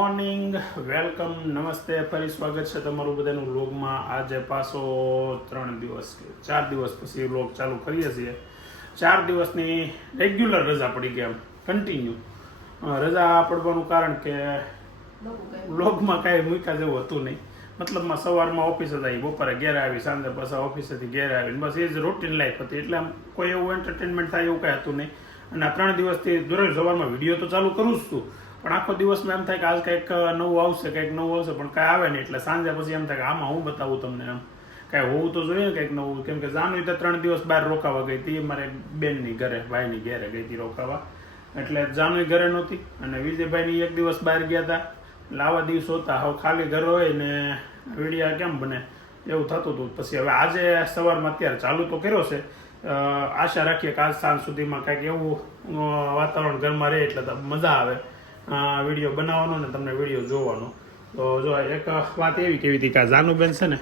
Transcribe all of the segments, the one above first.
Morning, welcome, નમસ્તે, ફરી સ્વાગત છે તમારું બધાનું વ્લોગમાં. આજે પાછો ત્રણ દિવસ કે ચાર દિવસ પછી વ્લોગ ચાલુ કરીએ છીએ. ચાર દિવસની રેગ્યુલર રજા પડી ગયા કન્ટિન્યુ રજા પડવાનું કારણ કે વ્લોગમાં કાંઈ મૂક્યા જેવું હતું નહીં. મતલબમાં સવારમાં ઓફિસે આવી, બપોરે ઘેર આવી, સાંજે પાછા ઓફિસેથી ઘેર આવી. બસ એ જ રૂટીન લાઈફ હતી. એટલે આમ કોઈ એવું એન્ટરટેનમેન્ટ થાય એવું કાંઈ હતું નહીં. અને આ ત્રણ દિવસથી દરરોજ સવારમાં વીડિયો તો ચાલુ કરું જ છું. પણ આખો દિવસમાં એમ થાય કે આજ કંઈક નવું આવશે, કંઈક નવું આવશે, પણ કાંઈ આવે નહીં. એટલે સાંજે પછી એમ થાય કે આમાં હું બતાવું તમને એમ. કાંઈ હોવું તો જોઈએ કંઈક નવું. કેમ કે જાનવી તો ત્રણ દિવસ બહાર રોકાવા ગઈ હતી. મારે બેનની ઘરે, ભાઈની ઘેરે ગઈ હતી રોકાવા. એટલે જાનવી ઘરે નહોતી અને વિજયભાઈની એક દિવસ બહાર ગયા હતા. એટલે આવા દિવસો હતા. હવે ખાલી ઘર હોય ને વિડીયા કેમ બને? એવું થતું હતું. પછી હવે આજે સવારમાં અત્યારે ચાલુ તો કર્યો છે. આશા રાખીએ કે આજ સાંજ સુધીમાં કાંઈક એવું વાતાવરણ ઘરમાં રહે એટલે મજા આવે. વીડિયો બનાવવાનો ને તમને વીડિયો જોવાનો. તો જો એક વાત એવી કેવી હતી કે જાનુબેન છે ને,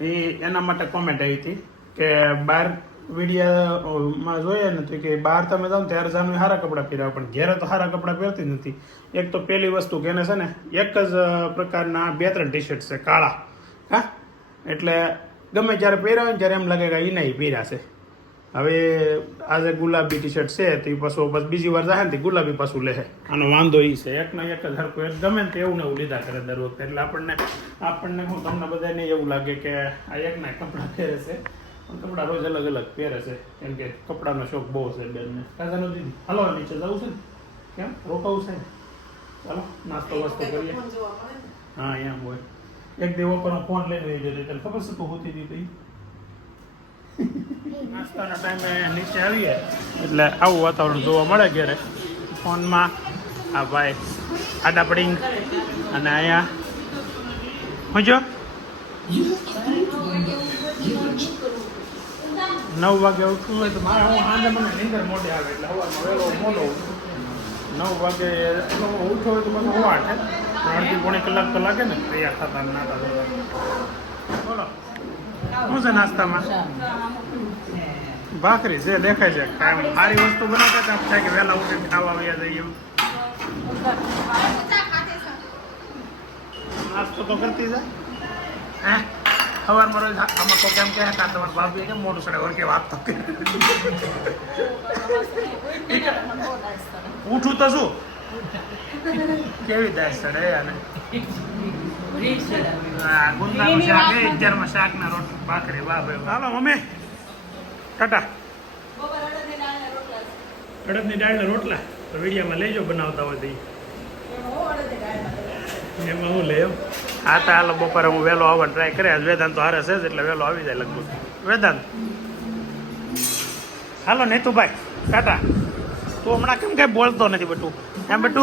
એ એના માટે કોમેન્ટ આવી હતી કે બહાર વિડીયામાં જોઈએ ને તો કે બહાર તમે જાઓ ત્યારે જાનુ સારા કપડાં પહેરાવે પણ ઘેરે તો સારા કપડાં પહેરતી નથી. એક તો પહેલી વસ્તુ કે એને છે ને, એક જ પ્રકારના બે ત્રણ ટી શર્ટ છે, કાળા. હા? એટલે ગમે ત્યારે પહેરાવે ને ત્યારે એમ લાગે કે એના પહેર્યા છે. હવે આજે ગુલાબી ટી શર્ટ છે તો એ પાછું બસ બીજી વાર જાય ને તો ગુલાબી પાછું લે આનો વાંધો એ છે. એકનો એક જ હરકો એક ગમે ને તે એવું ને એવું લીધા કરે દર વખતે. એટલે આપણને આપણને હું તમને બધાને એવું લાગે કે આ એકના કપડાં પહેરે છે પણ કપડાં રોજ અલગ અલગ પહેરે છે. કેમ કે કપડાનો શોખ બહુ છે બેનને. કાજાનો દીદી હલો નીચે જવું છે ને? કેમ? રોકાવું છે ચાલો નાસ્તો વાસ્તો કરીએ. હા એમ હોય. એક દેવો પર ફોન લઈને આવી જતી તને ખબર છે તું હોતી હતી તો ઈ? નાસ્તાના ટાઈમે નીચે આવીએ. એટલે આવું વાતાવરણ જોવા મળે ઘરે. ફોનમાં આ ભાઈ આડા પડીંગ અને અહીંયા. હું જો? નવ વાગે ઉઠવું હોય તો મારે હું સાંજે મને નીંદર મોડી આવે એટલે સવારમાં વહેલો નવ વાગે ઉઠો હોય તો મને હોવા છે અડધી પોણી કલાક તો લાગે ને, તૈયાર થતા નાતા બોલો. શું છે નાસ્તામાં? ભાખરી છે દેખાય છે. કાંઈ સારી વસ્તુ બનાવતા તો થાય કે વહેલા ઉઠીને ખાવા આવ્યા જઈએ નાસ્તો તો કરતી જાય હે? સવારમાં રોજ આમાં તો કેમ કે કાં તમારા ભાભી કેમ મોટું સડે કે વાત તો. ઉઠું તો શું? કેવી દાસ સડે અને ગુંદાનું શાક એ અત્યારમાં શાકના રોટલી ભાખરી વાહ ભાઈ વાહ. હાલો મમ્મી. ટાટા. અડદની દાળના રોટલા. તો વિડીયામાં લેજો બનાવતા હોય તો એમાં હું લે એમ હા તો હાલો બપોરે હું વહેલો આવવાનો ટ્રાય કરે વેદાંત તો હારે છે જ એટલે વહેલો આવી જાય લગભગ. વેદાંત. હાલો નેતુભાઈ ટાટા. તું હમણાં કેમ કઈ બોલતો નથી બટુ? એમ બટુ?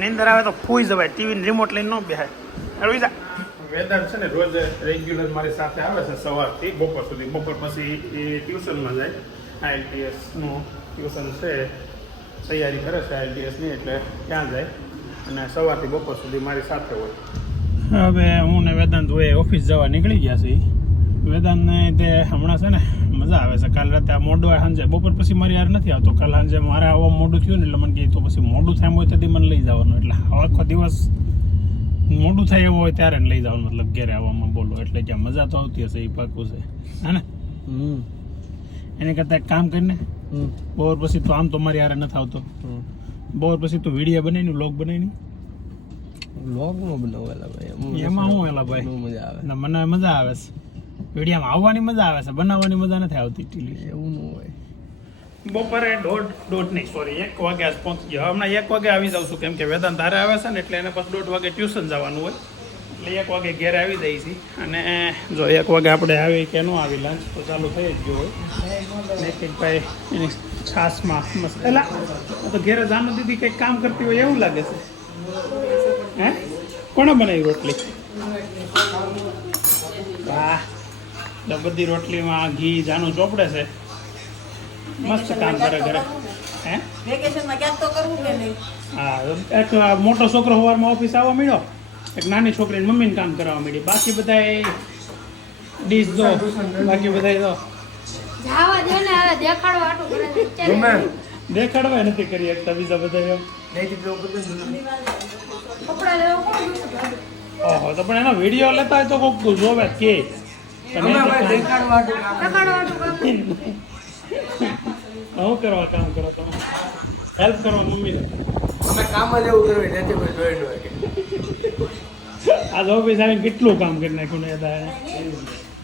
નીંદર આવે. તો ફૂઈ જવાય. ટીવી રિમોટ લઈને ન બેહાય. જા વેદાંત છે ને રોજ રેગ્યુલર મારી સાથે આવે છે સવારથી બપોર સુધી. બપોર પછી એ ટ્યુશનમાં જાય. આઈએલટીએસનું ટ્યુશન છે. તૈયારી કરે છે આઈએલટીએસની એટલે ત્યાં જાય. અને સવારથી બપોર સુધી મારી સાથે હોય. હવે હું ને વેદાંત હોય ઓફિસ જવા નીકળી ગયા છે વેદાંતને તે હમણાં છે ને મજા આવે છે. કાલ રાતે આ મોડું આ સાંજે બપોર પછી મારી યાર નથી આવતો. કાલ સાંજે મારે આવવા મોડું થયું ને એટલે મને કહે તો પછી મોડું થાય હોય તેથી મને લઈ જવાનું. એટલે આખો દિવસ મોડું થાય એવું હોય ત્યારે લઈ જાવ મતલબ ઘરે આવવામાં બોલો. એટલે જ્યાં મજા તો આવતી હશે એ પાકું છે. હા ને? એની કરતાં એક કામ કરીને બપોર પછી તો આમ તો મારી યાર નથી આવતો. બપોર પછી તું વીડિયો બનાવીને લોગ બનાવીને. વ્લોગ નો બનાવેલા ભાઈ. એમાં હું એલા ભાઈ? મજા આવે. ના મને મજા આવે છે. વિડીયામાં આવવાની મજા આવે છે બનાવવાની મજા નથી આવતી ટીલી. એવું ન હોય. બપોરે દોઢ દોઢ નહીં સોરી એક વાગે આજ પહોંચી ગયો. હમણાં એક વાગે આવી જાઉં છું, કેમ કે વેદાંત ધારે આવે છે ને એટલે એને પછી દોઢ વાગે ટ્યુશન જવાનું હોય. એટલે એક વાગે ઘેર આવી જાય છે. અને જો એક વાગે આપણે આવી કે ન આવી લંચ તો ચાલુ થઈ જ ગયો હોય. નૈતિકભાઈ એની છાસમાં મસ્ત એટલે તો ઘેરે જાનું દીદી કંઈક કામ કરતી હોય એવું લાગે છે. હે? કોણે બનાવી રોટલી? વાહ બધી રોટલીમાં ઘી જાનું ચોપડે છે. મસ્ત કામ કરે ઘરે. હે? વેકેશનમાં ક્યાંક તો કરવું કે નહીં? હા એક મોટો છોકરો સવારમાં ઓફિસ આવવા મળ્યો એક નાની છોકરીને મમ્મીને કામ કરવા મળી બાકી બધા ડીશ દો બાકી બધા દો જાવા દે ને હવે દેખાડો આટલું કરે દેખાડવા નથી કરી શકતા બીજા બધા એમ. નહીં તો બધું કપડા લેવા કોણ ઓહો તો પણ એનો વીડિયો લેતા હોય તો કોક જોવે કે. દેખાડવા હું કરવા કામ કરો તમે? હેલ્પ કરો મમ્મી અમે કામ જ એવું કરવું જેથી કોઈ જોઈ ન શકે. આ ઓફિસ આવીને કેટલું કામ કરી નાખ્યું ને દાદા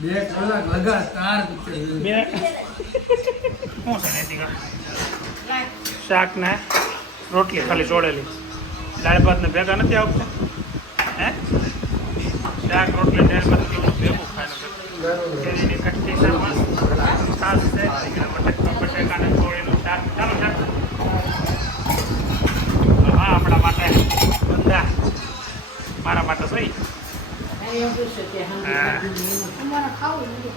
બે કલાક લગાતાર બે. શું છે નૈતિકા શાક ને રોટલી ખાલી ચોળેલી દાળ ભાત ને ભેગા નથી આવતા? હે? શાક રોટલી દાળ ભાત કેવું ભેગું ખાય ને કેરીની ખટ્ટી છે મસ્ત છાશ છે રીંગણા બટેકા બટેકાને ચોળીનું શાક ચાલો શાક હા આપણા માટે બધા મારા માટે સહી હા અમારે ખાવું નથી.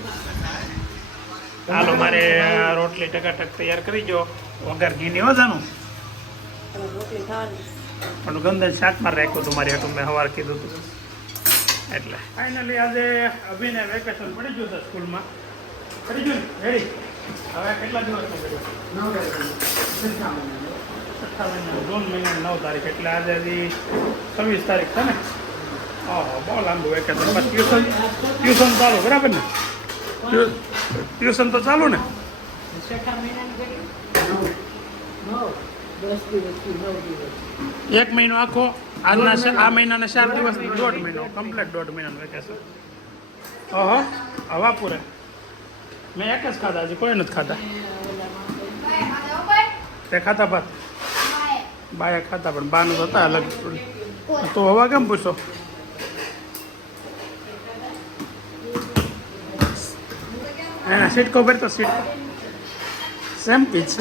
હાલો મારે આ રોટલી ટકાટક તૈયાર કરી જો વગર ઘીની હો ખાવાની પણ ગંદન શાકમાં રાખ્યું હતું મારી હતું મેં સવાર કીધું હતું. એટલે. ફાઇનલી આજે અભિને વેકેશન પડી ગયું છે સ્કૂલમાં. પડી ગયું ને? રેડી હવે કેટલા દિવસ મહિના. જૂન મહિના નવ તારીખ એટલે આજે હજી છવ્વીસ તારીખ છે ને? ઓહો બહુ લાંબુ વેકેશન. ટ્યુશન ટ્યુશન ચાલુ બરાબર ને? ટ્યુશન તો ચાલુ ને? એક મહિનો આખો, આજના આ મહિનાના ચાર દિવસ દોઢ મહિનો કમ્પ્લીટ દોઢ મહિનાનું વેકેશન ઓહો હવા પૂરે મેં એક જ ખાધા, હજી કોઈ નથી ખાધા. તે ખાતા ભાત? બાય. ખાતા પણ બાનું હતા અલગ. તો હવા કેમ પૂછો? એના સીટ કવર તો સીટ. સેમ પીચ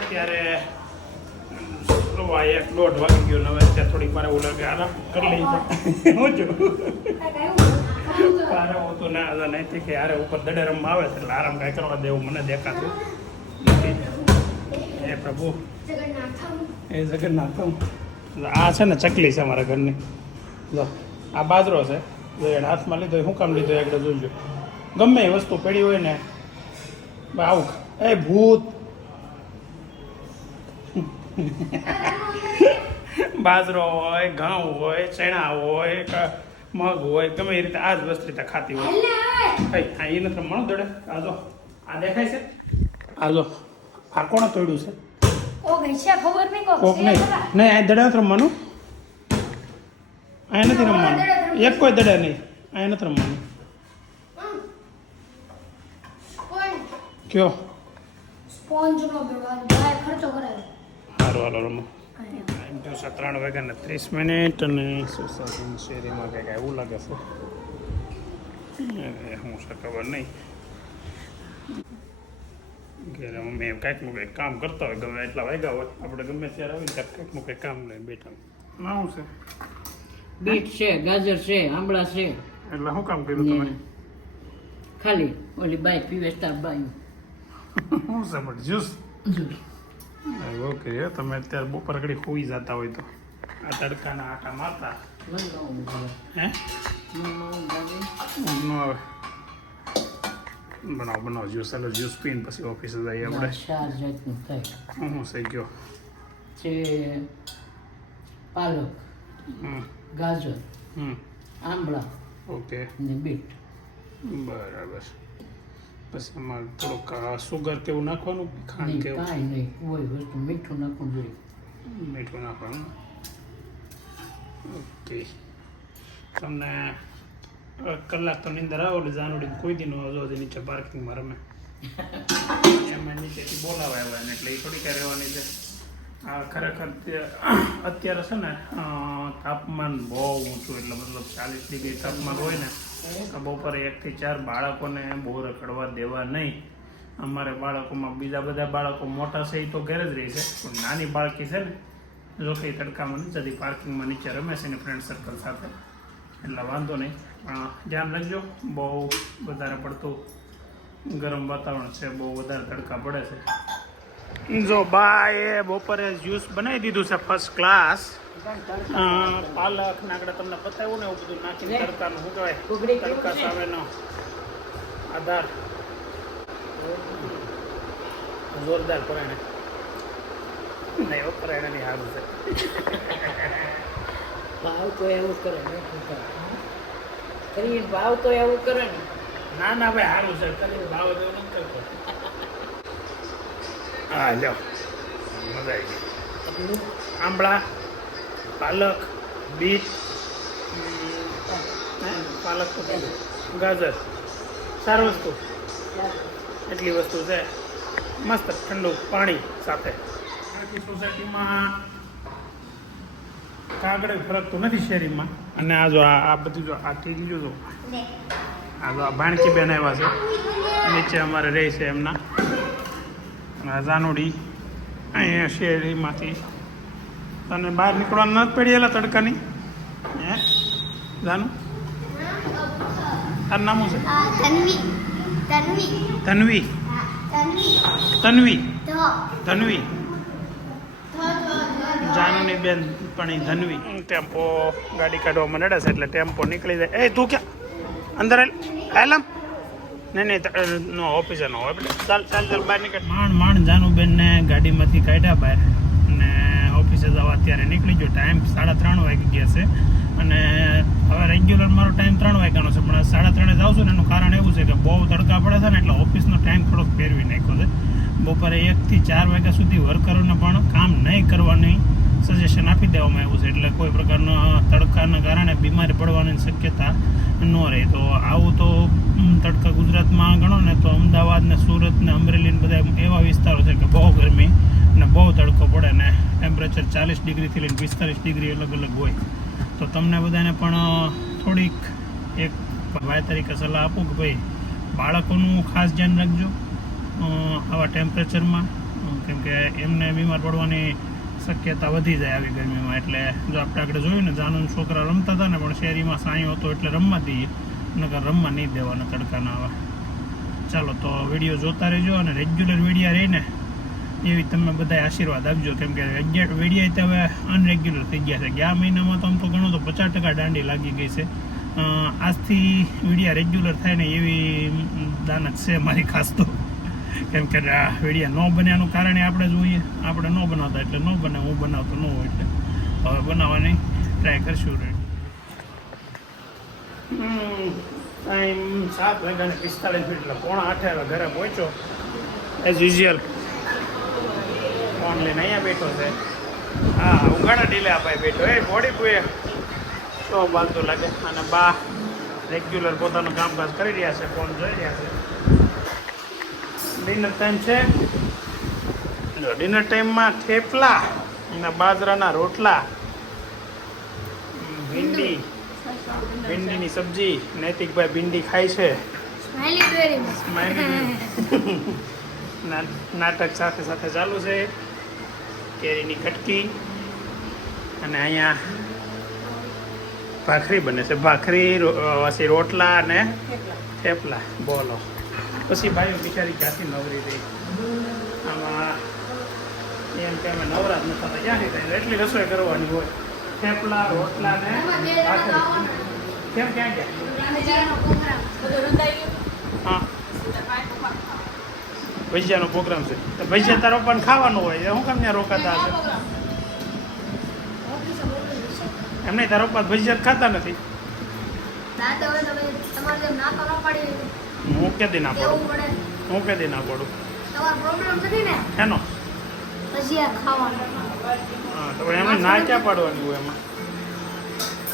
અત્યારે આ એક દોઢ વાગી ગયો ને હવે અત્યારે થોડીક મારે લાગે આરામ કરી લઈ હું છું. આરામ હોતું ના હતા નહીં કે યારે ઉપર દડે રમવા આવે છે એટલે આરામ કાંઈ કરવા દેવું મને દેખાતું. નથી. હે પ્રભુ. જગન્નાથમ. એ જગન્નાથમ. આ છે ને ચકલી છે અમારા ઘરની. જો આ બાજરો છે. જો એને હાથમાં લીધો એ શું કામ લીધો એકડે જોજો. ગમે એ વસ્તુ પડી હોય ને બા આવું એ ભૂત. બાજરો હોય ઘઉં હોય ચણા હોય મગ હોય ગમે એ રીતે આ જ વસ્તુ રીતે ખાતી હોય. હા. એ નથી મણો દડે. આ જો. આ દેખાય છે? આ જો. આ કોણે તોડ્યું છે? કોક નહીં. નહીં આ દડા રમવાનું? અહીંયા નથી રમવાનું. એક કોઈ દડા નહીં. અહીંયા નથી રમવાનું? કયો. સારું હાલો રમો. થયું ત્રણ વાગ્યા ત્રીસ મિનિટ અને સોસાયટીની શેરીમાં કંઈક એવું લાગે છે. હું ખબર નહીં. ઘરે અમે કાંઈકનું કંઈક કામ કરતા હોય ગમે એટલા વાગ્યા હોય. આપણે ગમે ત્યારે આવીને ત્યારે કાંઈકનું કંઈક કામ લઈને બેઠા ના શું છે? બીટ છે ગાજર છે આંબળા છે. એટલે શું કામ કર્યું તમે? ખાલી ઓલી બાઈ પીવે તાર બાઈ. શું છે પણ જ્યુસ? ઓકે તમે અત્યારે બપોર ઘડી હોઈ જતા હોય તો. આ તડકાના આટા મારતા. હે? ન આવે બનાવો બનાવો જ્યુસ એટલે જ્યુસ પીને પછી ઓફિસે જઈએ આપણે ચાર જાતનું થાય હું હું થઈ ગયો છે પાલક હમ ગાજર હમ આંબળા ઓકે ને બીટ બરાબર પછી એમાં થોડુંક સુગર કેવું નાખવાનું ખાંડ કેવું કાંઈ નહીં કોઈ વસ્તુ મીઠું નાખવું જોઈએ મીઠું નાખવાનું ઓકે તમને કલાક તો નિંદર આવો એટલે જાનુડી કોઈ દી નો હજી નીચે પાર્કિંગમાં રમે એમાં નીચેથી બોલાવા આવ્યા એટલે એ થોડી ક્યાં રહેવાની છે આ ખરેખર અત્યારે છે ને તાપમાન બહુ ઊંચું એટલે મતલબ ચાલીસ ડિગ્રી તાપમાન હોય ને તો બપોરે એકથી ચાર બાળકોને બહુ રખડવા દેવા નહીં અમારે બાળકોમાં બીજા બધા બાળકો મોટા છે એ તો ઘરે જ રહી છે પણ નાની બાળકી છે ને જો કે તડકામાં નીચેથી પાર્કિંગમાં નીચે રમે છે ને ફ્રેન્ડ સર્કલ સાથે એટલે વાંધો નહીં ધ્યાન રાખજો. બહુ વધારે પડતું ગરમ વાતાવરણ છે બહુ વધારે તડકા પડે છે. જો બાએ બપોરે જ્યુસ બનાવી દીધું છે ફર્સ્ટ ક્લાસ પાલક નાગડે તમને બતાવ્યું ને એવું બધું નાખીને તડકાનું શું કહેવાય તડકા સામેનો આધાર. જોરદાર પરાણે. નહીં એવો પરાણે સારું છે. ભાવ તો એવું કરે ને. કરીને ભાવ તો એવું કરે ને. ના ના ભાઈ સારું છે. તને ભાવ તો એવું કરતો. હા લ્યો. મજા આવી ગઈ. આંબળા પાલક બીટ પાલક તો ગાજર. સારી વસ્તુ. એટલી વસ્તુ છે. મસ્ત ઠંડુ પાણી સાથે. સોસાયટીમાં કાગડે તો નથી શેરીમાં. અને આ જો આ બધું જો આ ટીવી જો આ જો આ ભાણકી બેન આવ્યા છે. નીચે અમારે રહે છે એમના. અને જાનુડી અહીંયા શેરીમાંથી. તને બહાર નીકળવાનું નથી પડી એલા તડકાની? હે? જાનું? તારું નામ શું આ તન્વી તન્વી તન્વી તન્વી તન્વી તો ધનવી તો તો જાનુની બેન પણ એ ધનવી. ટેમ્પો ગાડી કાઢવા મને છે એટલે ટેમ્પો નીકળી જાય. એ તું ક્યાં? અંદર હેલમ નહીં નહીં નો ઓફિસે નો એટલે ચાલ ચાલ ચાલ બહાર નીકળ. માણ માંડ જાનુબેનને ગાડીમાંથી કાઢ્યા બહાર અને ઓફિસે જવા અત્યારે નીકળી ગયો. ટાઈમ સાડા ત્રણ વાગી ગયા છે. અને હવે રેગ્યુલર મારો ટાઈમ ત્રણ વાગ્યાનો છે પણ સાડા ત્રણે જાઉં છું ને એનું કારણ એવું છે કે બહુ તડકા પડે છે ને એટલે ઓફિસનો ટાઈમ થોડોક ફેરવી નાખ્યો છે. બપોરે એકથી ચાર વાગ્યા સુધી વર્કરોને પણ કામ નહીં કરવાની. સજેશન આપી દેવામાં આવ્યું છે. એટલે કોઈ પ્રકારના તડકાના કારણે બીમારી પડવાની શક્યતા ન રહે. તો આવું તો તડકા ગુજરાતમાં ગણો ને તો અમદાવાદ ને સુરત ને અમરેલી ને બધા એવા વિસ્તારો છે કે બહુ ગરમી અને બહુ તડકો પડે ને ટેમ્પરેચર ચાલીસ ડિગ્રીથી લઈને પિસ્તાલીસ ડિગ્રી અલગ અલગ હોય. તો તમને બધાને પણ થોડીક એક ભાઈ તરીકે સલાહ આપું કે ભાઈ, બાળકોનું ખાસ ધ્યાન રાખજો આવા ટેમ્પરેચરમાં કેમ કે એમને બીમાર પડવાની શક્યતા વધી જાય આવી ગરમીમાં. એટલે જો આપણે આગળ જોયું ને જાનું છોકરા રમતા હતા ને, પણ શેરીમાં સાંયો હતો એટલે રમવા દઈએ. નકર રમવા નહીં દેવાના તડકાના આવા. ચાલો તો વીડિયો જોતા રહેજો અને રેગ્યુલર વિડીયા રહીને એવી તમે બધા આશીર્વાદ આપજો. કેમ કે વિડીયા તો હવે અનરેગ્યુલર થઈ ગયા છે. ગયા મહિનામાં તો આમ તો ઘણો તો પચાસ ટકા દાંડી લાગી ગઈ છે. આજથી વિડીયા રેગ્યુલર થાય ને એવી દાનત છે મારી ખાસ તો. કેમ કે આ વિડીયા ન બન્યાનું કારણે આપણે જોઈએ, આપણે ન બનાવતા એટલે ન બને, હું બનાવતો ન હોય એટલે. હવે બનાવવાની ટ્રાય કરશું રેડી ટાઈમ સાત વાગ્યાને પિસ્તાળીસ મિનિટ પોણા આઠે ઘરે પહોંચ્યો. એઝ યુઝ્યુઅલ ફોન લઈને અહીંયા બેઠો છે. હા ઉગાડા ડીલે આ બેઠો. એ બોડી પૂએ શું બાલતું લાગે. અને બા રેગ્યુલર પોતાનું કામકાજ કરી રહ્યા છે ફોન જોઈ રહ્યા છે. ડિનર ટાઈમ છે. જો ડિનર ટાઈમમાં થેપલા અને બાજરાના રોટલા ભીંડી. ભીંડીની સબ્જી નૈતિકભાઈ ભીંડી ખાય છે. નાટક સાથે સાથે ચાલુ છે. કેરીની કટકી અને અહીંયા ભાખરી બને છે. ભાખરી પછી રોટલા અને થેપલા. બોલો. પછી ભાઈ બિચારી ક્યાંથી નવરી રહી? આમાં એમ કે અમે નવરાત નથી થતા ક્યાંથી થાય? એટલી રસોઈ કરવાની હોય. થેપલા રોટલા ને કેમ ક્યાં ગયા? હા. ભજીયાનો પ્રોગ્રામ છે. તો ભજીયા તારો પણ ખાવાનું હોય હું કેમ ત્યાં રોકાતા હશે? એમ નહીં તારો પણ ભજીયા ખાતા નથી? ના તો હવે તમે તમારે ના કરવા પાડી હું કે દી ના પડું? હું કે દી ના પડું પ્રોબ્લેમ નથી ને? એનો પછી આ ખાવાનું. હા તો એમાં ના ક્યાં પાડવાની હોય એમાં?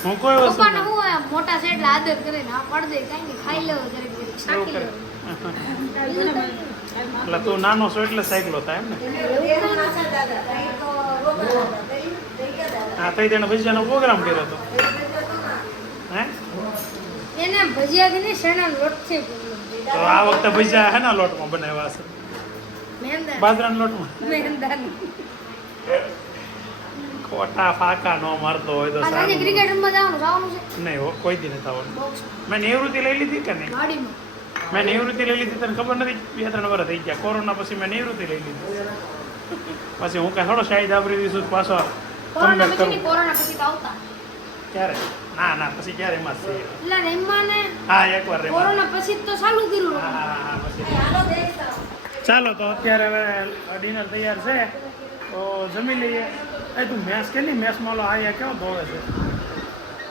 હું કોઈ વસ્તુ હું મોટા છે એટલે આદર કરે ના પાડ દે કાંઈ ખાઈ લેવો જરીક જરીક શાકી કરે એટલે તું નાનો છો એટલે સાયકલો થાય એમ ને? હા તો તેને ભજીયાનો પ્રોગ્રામ કર્યો હતો હે? એને ભજીયા કે નહીં શેના લોટથી તો આ વખતે ભજીયા હેના લોટમાં બનાવ્યા છે? બાજરાના લોટમાં? ખોટા ફાકા નો મારતો હોય તો સારું. ક્રિકેટ રમવા જવાનું જવાનું છે. નહીં કોઈ દી નથી આવવાનું. મેં નિવૃત્તિ લઈ લીધી કે નહીં? ગાડીમાં મેં નિવૃત્તિ લઈ લીધી તને ખબર નથી? બે ત્રણ વર્ષ થઈ ગયા. કોરોના પછી મેં નિવૃત્તિ લઈ લીધી. પછી હું કાંઈ થોડો શાહિદ આપરી દીધું પાછો કોરોના પછી કોરોના પછી તો આવતા. ક્યારે? ના ના પછી ક્યારે જ છીએ એટલે રમવાને હા એકવાર રે કોરોના પછી તો ચાલુ કર્યું હા હા પછી ચાલો તો અત્યારે હવે ડિનર તૈયાર છે તો જમી લઈએ એ તું મેસ કેટલી મેસમાં ઓલો આયા કેવો ધોવે છે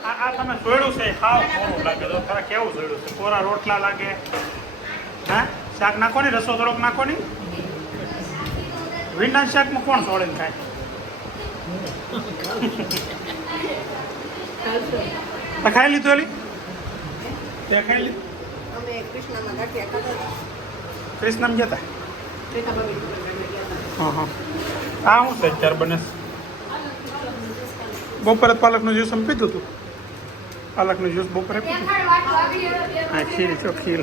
આ આ તમે જોડ્યું છે ખાવ કોરું લાગે તો ખરા કેવું જોડ્યું છે કોરા રોટલા લાગે હા શાક નાખો ને રસો થોડોક નાખો ને ભીંડા શાકમાં કોણ સોળીને ખાય તે ખાઈ લીધું એલી તે ખાઈ લીધું? અમે કૃષ્ણમાં ગાંઠિયા ખાધા કૃષ્ણમ જતા હા હા. આ શું છે અત્યારે બને? બપોરે પાલકનું જ્યુસ અમે પીધું હતું. પાલકનું જ્યુસ બપોરે પીધું હા ખીર છો ખીર.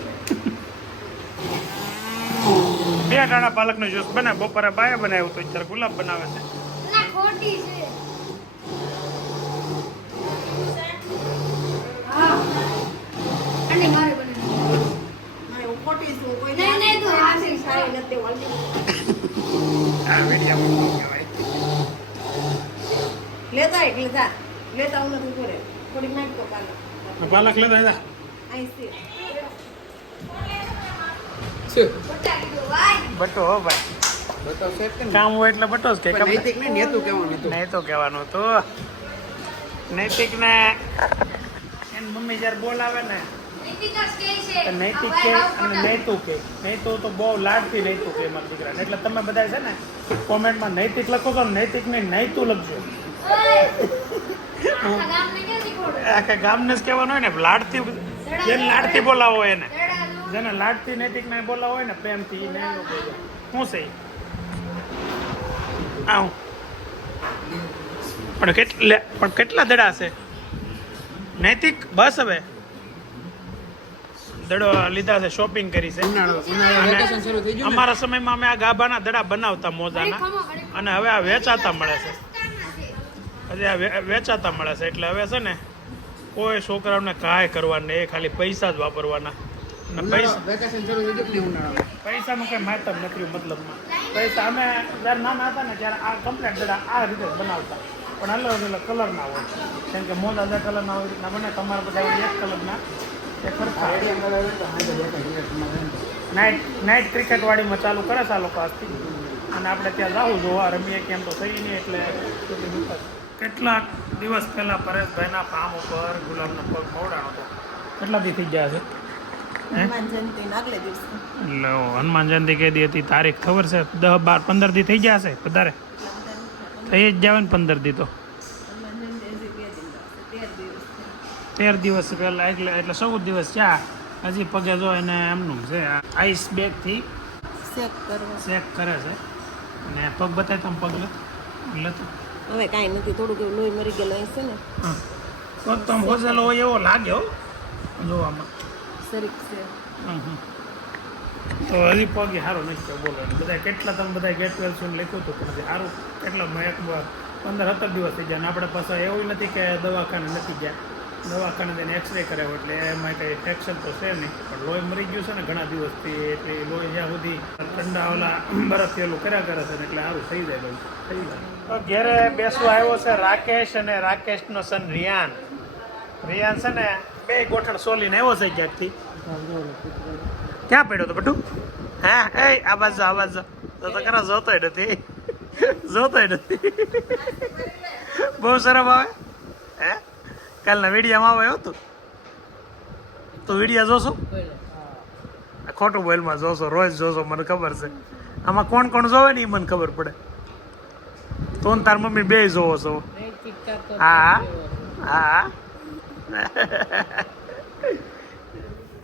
બે ટાણા પાલકનું જ્યુસ બને બપોરે બાય બનાવ્યું તો અત્યારે ગુલાબ બનાવે છે ના ખોટી છે હા અને મારે બનાવી હા, હું ખોટી છું કોઈ નહીં, નહીં, તું આ હાચી છે. સારી નથી વાળતી. આ મીડિયામાં શું કહેવાય લેતા એક લેતા લેતા હું નથી કરે થોડી નાખતો પાલક. પાલક લેતા હતા બટા કીધું વાય. બટો હો ભાઈ. કામ હોય એટલે બટો જ કે. નૈતિક નહીં તો કહેવાનું તો નૈતિક ને એની મમ્મી જ્યારે બોલાવે ને નીતિકા કે અને નૈતું કે નૈતું તો બહુ લાડથી નૈતું કે મારા દીકરાને. એટલે તમે બધા છે ને કોમેન્ટમાં નૈતિક લખો તો નૈતિક ને નૈતું લખજો. આખા ગામને જ કહેવાનું હોય ને લાડતી જેને લાડતી બોલાવો હોય એને. જેને લાડતી નૈતિક ને બોલાવો હોય ને પ્રેમથી ને શું છે? આવું. પણ કેટલા પણ કેટલા દડા છે? નૈતિક? બસ હવે. દડો લીધા છે શોપિંગ કરી છે. અને અમારા સમયમાં અમે આ ગાભાના દડા બનાવતા મોજાના. અને હવે આ વેચાતા મળે છે. હજી આ વે- વેચાતા મળે છે. એટલે હવે છે ને કોઈ છોકરાઓને કાંઈ કરવાનું નહીં એ ખાલી પૈસા જ વાપરવાના. અને પૈસા પૈસાનું કઈ માતમ નથી મતલબમાં. પૈસા અમે જ્યારે નાના હતા ને ત્યારે આ કમ્પ્લેટ દડા આ રીતે બનાવતા. પણ અલગ અલગ કલરના હોય. કેમ કે મોજ અલગ કલરના હોય રીતના બને તમારા બધા એક કલરના એ ખર્ચા નાઇટ નાઇટ ક્રિકેટ વાડીમાં ચાલુ કરે છે આ લોકો આજથી. અને આપણે ત્યાં જાવું જોવા રમીએ કેમ તો થઈ નહીં એટલે કેટલાક દિવસ પહેલા પરેશભાઈના પામ ઉપર ગુલાબનો પગ મોડાણો હતો. કેટલા દી થઈ ગયા છે? હનુમાન જયંતિ કઈ દી હતી? તારીખ ખબર છે? દસ બાર પંદર દી થઈ ગયા છે વધારે. થઈ જ જાવે ને પંદર દી તો. તેર દિવસ પહેલા એટલે એટલે ચૌદ દિવસ ચા હજી પગે જો એને એમનું છે આઈસ બેગથી ચેક કરે છે. અને પગ બતાય તમે પગ લેતો હવે કાંઈ નથી થોડુંક એવું લોહી મરી ગયેલો હશે છે ને. હા. પગ તો આમ હોજેલો હોય એવો લાગે જોવામાં. સરીક છે. હમ હમ. તો હજી પગે સારું નથી થયો બોલો બધા કેટલા તમે બધા ગેટ વેલ લખ્યું હતું, પણ હજી સારું કેટલા એક પંદર સત્તર દિવસ થઈ ગયા અને આપણે પાછા એવું નથી કે દવાખાને નથી ગયા. દવાખાને તેને એક્સરે કરાવ્યો એટલે એમાં કંઈ ઇન્ફેક્શન તો છે નહીં. પણ લોહી મરી ગયું છે ને ઘણા દિવસથી, એટલે લોહી જ્યાં સુધી ઠંડા ઓલા બરફથી ઓલું કર્યા કરે છે ને એટલે સારું થઈ જાય બધું. થઈ જાય. તો ઘેરે બેસવા આવ્યો છે રાકેશ અને રાકેશનો સન રિયાન. રિયાન છે ને બે ગોઠણ સોલીને આવ્યો છે ક્યાંકથી? ક્યાં પડ્યો તો બટુ હા એ આ બાજુ આ બાજુ. તો તો ખરા જોતોય નથી. જોતોય નથી. બહુ શરમ આવે? હે? કાલના વિડીયોમાં આવે હતું તો? વીડિયો જોશો? ખોટું બોલમાં જોશો રોજ જોશો મને ખબર છે. આમાં કોણ કોણ જોવે ને એ મને ખબર પડે. તો ને તાર મમ્મી બે જોવો છો. હા હા.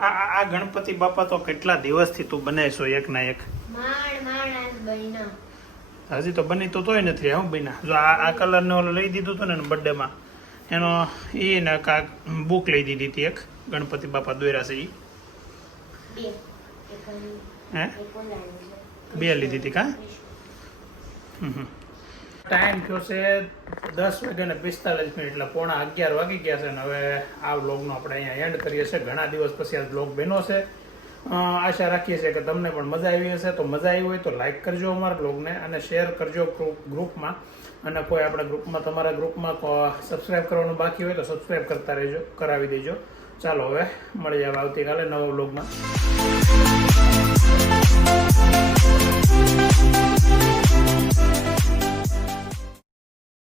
આ આ- આ ગણપતિ બાપા તો કેટલા દિવસથી તું બનાવીશો એક ના એક? હજી તો બની તો તોય નથી હું બન્યા? જો આ આ કલરને ઓલો લઈ દીધું હતું ને બર્થડેમાં એનો એ ને કાંક બુક લઈ દીધી હતી એક ગણપતિ બાપા દોર્યા છે એ બે. હે. બે લીધી હતી કા? ટાઈમ થયો છે દસ વાગ્યા ને પિસ્તાલીસ મિનિટ, એટલે પોણા અગિયાર વાગી ગયા છે અને હવે આ વ્લોગનો આપણે અહીંયા એન્ડ કરીએ છીએ. ઘણા દિવસ પછી આ વ્લોગ બન્યો છે. આશા રાખીએ છીએ કે તમને પણ મજા આવી હશે. તો મજા આવી હોય તો લાઇક કરજો અમારા બ્લોગને અને શેર કરજો ગ્રુપમાં અને કોઈ આપણા ગ્રુપમાં તમારા ગ્રુપમાં સબસ્ક્રાઈબ કરવાનું બાકી હોય તો સબસ્ક્રાઈબ કરતા રહેજો, કરાવી દેજો. ચાલો હવે મળી જાવ આવતીકાલે નવા વ્લોગમાં